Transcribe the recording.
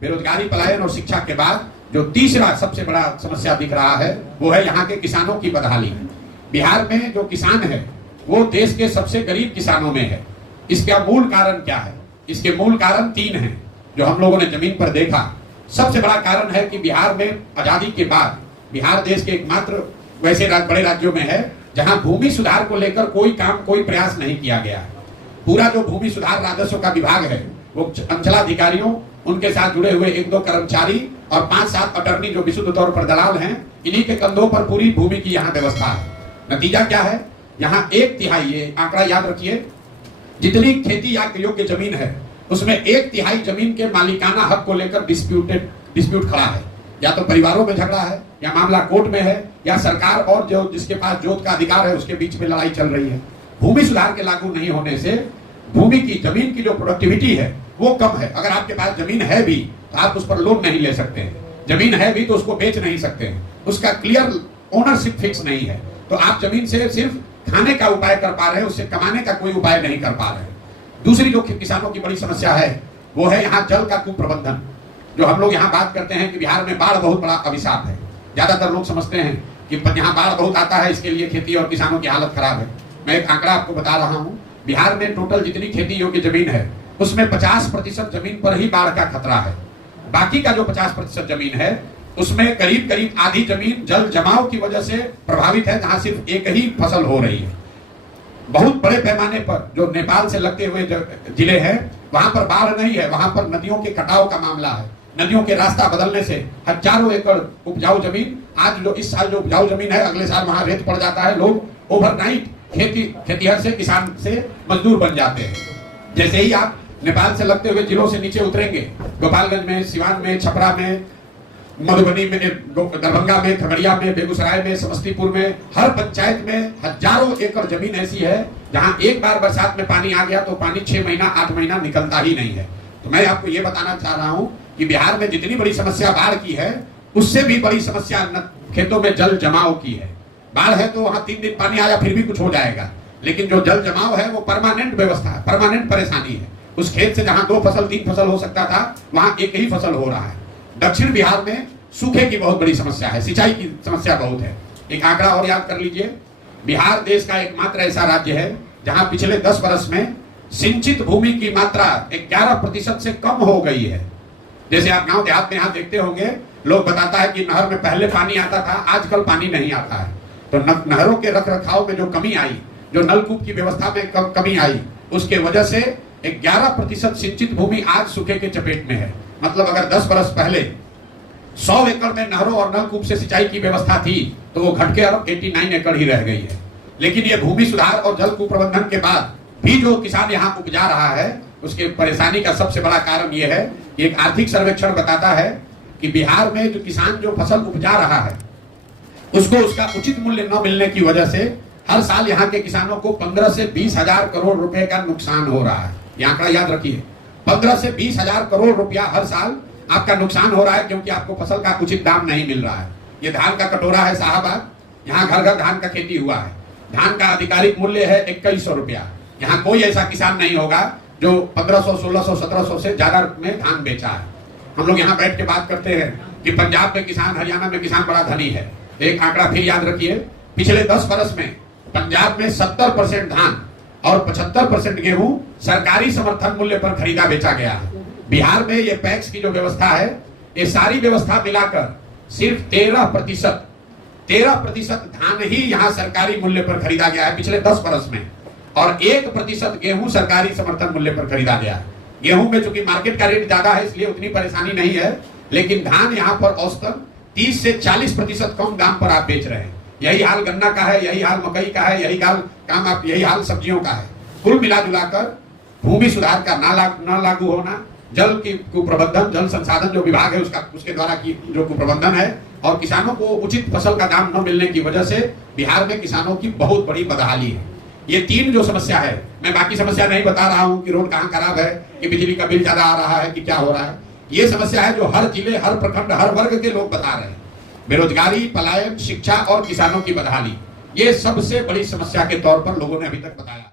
बेरोजगारी, पलायन और शिक्षा के बाद जो तीसरा सबसे बड़ा समस्या दिख रहा है वो है यहाँ के किसानों की बदहाली। बिहार में जो किसान है वो देश के सबसे गरीब किसानों में है। इसका मूल कारण क्या है? इसके मूल कारण 3 हैं जो हम लोगों ने जमीन पर देखा। सबसे बड़ा कारण है कि बिहार में आजादी के बाद बिहार देश के एकमात्र वैसे बड़े राज्यों में है जहां भूमि सुधार को लेकर कोई काम, कोई प्रयास नहीं किया गया। पूरा जो भूमि सुधार राजस्व का विभाग है वो अंचलाधिकारियों, उनके साथ जुड़े हुए 1-2 कर्मचारी और 5-7 अटर्नी जो विशुद्ध तौर पर दलाल हैं, इन्हीं के कंधों पर पूरी भूमि की यहाँ व्यवस्था है। नतीजा क्या है? यहाँ 1/3, ये आंकड़ा याद रखिए, जितनी खेती योग्य जमीन है उसमें 1/3 जमीन के मालिकाना हक को लेकर डिस्प्यूट खड़ा है। या तो परिवारों में झगड़ा है, या मामला कोर्ट में है, या सरकार और जो जिसके पास जोत का अधिकार है उसके बीच में लड़ाई चल रही है। भूमि सुधार के लागू नहीं होने से भूमि की, जमीन की जो प्रोडक्टिविटी है वो कम है। अगर आपके पास जमीन है भी तो आप उस पर लोन नहीं ले सकते हैं, जमीन है भी तो उसको बेच नहीं सकते हैं, उसका क्लियर ओनरशिप फिक्स नहीं है। तो आप जमीन से सिर्फ खाने का उपाय कर पा रहे हैं, उससे कमाने का कोई उपाय नहीं कर पा रहे हैं। दूसरी जो किसानों की बड़ी समस्या है वो है यहाँ जल का कुप्रबंधन। जो हम लोग यहाँ बात करते हैं कि बिहार में बाढ़ बहुत बड़ा अभिशाप है, ज्यादातर लोग समझते हैं कि यहाँ बाढ़ बहुत आता है इसके लिए खेती और किसानों की हालत खराब है। मैं एक आंकड़ा आपको बता रहा हूँ, बिहार में टोटल जितनी खेती योग्य जमीन है उसमें 50% जमीन पर ही बाढ़ का खतरा है। बाकी का जो 50% जमीन है उसमें करीब करीब आधी जमीन जल जमाव की वजह से प्रभावित है, जहां सिर्फ एक ही फसल हो रही है। बहुत बड़े पैमाने पर जो नेपाल से लगते हुए जिले हैं वहां पर बाढ़ नहीं है, वहां पर नदियों के कटाव का मामला है। नदियों के रास्ता बदलने से हजारों एकड़ उपजाऊ जमीन, आज जो इस साल जो उपजाऊ जमीन है अगले साल वहां रेत पड़ जाता है। लोग ओवरनाइट खेतीहर से, किसान से मजदूर बन जाते हैं। जैसे ही आप नेपाल से लगते हुए जिलों से नीचे उतरेंगे, गोपालगंज में, सिवान में, छपरा में, मधुबनी में, दरभंगा में, खगड़िया में, बेगूसराय में, समस्तीपुर में, हर पंचायत में हजारों एकड़ जमीन ऐसी है जहां एक बार बरसात में पानी आ गया तो पानी 6 महीना 8 महीना निकलता ही नहीं है। तो मैं आपको ये बताना चाह रहा हूं कि बिहार में जितनी बड़ी समस्या बाढ़ की है उससे भी बड़ी समस्या खेतों में जल जमाव की है। बाढ़ है तो वहां 3 दिन पानी आया फिर भी कुछ हो जाएगा, लेकिन जो जल जमाव है वो परमानेंट व्यवस्था है, परमानेंट परेशानी है। उस खेत से जहां 2 फसल 3 फसल हो सकता था वहां एक ही फसल हो रहा है। दक्षिण बिहार में सूखे की बहुत बड़ी समस्या है, सिंचाई की समस्या बहुत है। एक आंकड़ा और याद कर लीजिए, बिहार देश का एकमात्र ऐसा राज्य है जहां पिछले 10 वर्ष में सिंचित भूमि की मात्रा 11% से कम हो गई है। जैसे आप गांव देहात में यहाँ देखते होंगे, लोग बताता है कि नहर में पहले पानी आता था, आजकल पानी नहीं आता है। तो नहरों के रख रखाव में जो कमी आई, जो नलकूप की व्यवस्था में कमी आई, उसके वजह से 11% सिंचित भूमि आज सूखे के चपेट में है। मतलब अगर 10 वर्ष पहले 100 एकड़ में नहरों और नलकूप से सिंचाई की व्यवस्था थी तो वो घट के अब 89 एकड़ ही रह गई है। लेकिन ये भूमि सुधार और जल कुप्रबंधन के बाद भी जो किसान यहाँ उपजा रहा है उसके परेशानी का सबसे बड़ा कारण ये है कि एक आर्थिक सर्वेक्षण बताता है कि बिहार में जो किसान जो फसल उपजा रहा है उसको उसका उचित मूल्य न मिलने की वजह से हर साल यहाँ के किसानों को 15 से 20 हजार करोड़ रुपए का नुकसान हो रहा है। ये आंकड़ा याद रखिए, 15 से 20 हजार करोड़ रुपया हर साल आपका नुकसान हो रहा है, क्योंकि आपको फसल का उचित दाम नहीं मिल रहा है। ये धान का कटोरा है साहब, यहाँ घर घर धान का खेती हुआ है, धान का आधिकारिक मूल्य है 2100 रुपया। यहाँ कोई ऐसा किसान नहीं होगा जो 1500, 1600, 1700 से ज्यादा में धान बेचा है। हम लोग यहाँ बैठ के बात करते हैं कि पंजाब में किसान, हरियाणा में किसान बड़ा धनी है। एक आंकड़ा फिर याद रखिए, पिछले 10 वर्ष में पंजाब में 70% धान और 75% गेहूं सरकारी समर्थन मूल्य पर खरीदा बेचा गया है। बिहार में ये पैक्स की जो व्यवस्था है, ये सारी व्यवस्था मिलाकर सिर्फ 13% धान ही यहाँ सरकारी मूल्य पर खरीदा गया है पिछले 10 वर्ष में, और 1% गेहूं सरकारी समर्थन मूल्य पर खरीदा गया है। गेहूं में चूंकि मार्केट का रेट ज्यादा है इसलिए उतनी परेशानी नहीं है, लेकिन धान यहाँ पर औसतन 30 से 40% कम दाम पर आप बेच रहे हैं। यही हाल गन्ना का है, यही हाल मकई का है, यही हाल सब्जियों का है। कुल मिला जुलाकर भूमि सुधार का ना लागू होना, जल की कुप्रबंधन, जल संसाधन जो विभाग है उसके द्वारा की जो कुप्रबंधन है, और किसानों को उचित फसल का दाम न मिलने की वजह से बिहार में किसानों की बहुत बड़ी बदहाली है। ये 3 जो समस्या है, मैं बाकी समस्या नहीं बता रहा हूँ कि रोड कहाँ खराब है, कि बिजली का बिल ज्यादा आ रहा है, कि क्या हो रहा है। ये समस्या है जो हर जिले, हर प्रखंड, हर वर्ग के लोग बता रहे हैं। बेरोजगारी, पलायन, शिक्षा और किसानों की बदहाली, ये सबसे बड़ी समस्या के तौर पर लोगों ने अभी तक बताया।